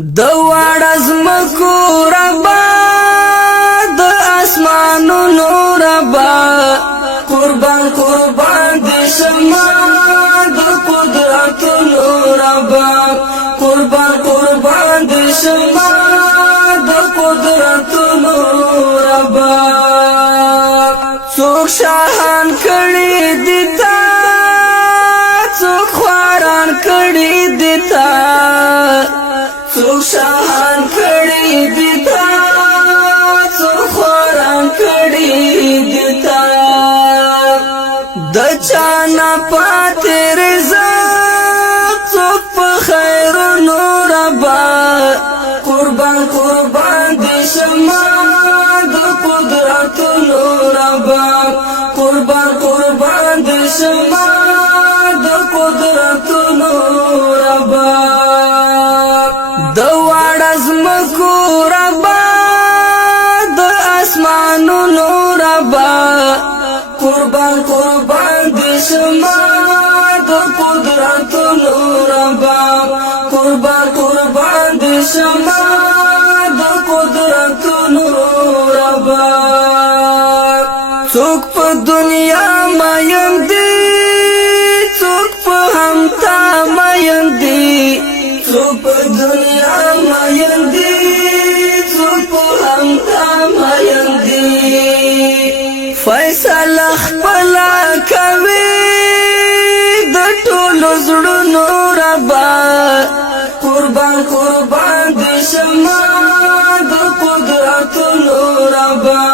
د واړه زمکو ربا د اسمانونو ربا قربان قربان دې شمه د قدرتونو ربا قربان قربان دې شمه د قدرتونو ربا څوک شاهان کړي دي تا څوک خواران کړي دي تا څوک شاهان کړي دي تا څوک خواران کړي دي تا د چانا پاتې رزق څوک په خیرونو ربا قربان قربان دې شمه د قدرتونو ربا قربان قربان دې شمه د قدرتونو ربا د واړه زمکو ربا د اسمانونو ربا قربان قربان دې شمه د قدرتونو ربا قربان قربان دې شمه د قدرتونو ربا څوک په دنیا مایم دي څوک په همتا مایم دي څوک په دنیا مایم دي څوک په همتا مایم دي فیصله خپل کوي د ټولو زړونو ربا قربان قربان دې شمه د قدرتونو ربا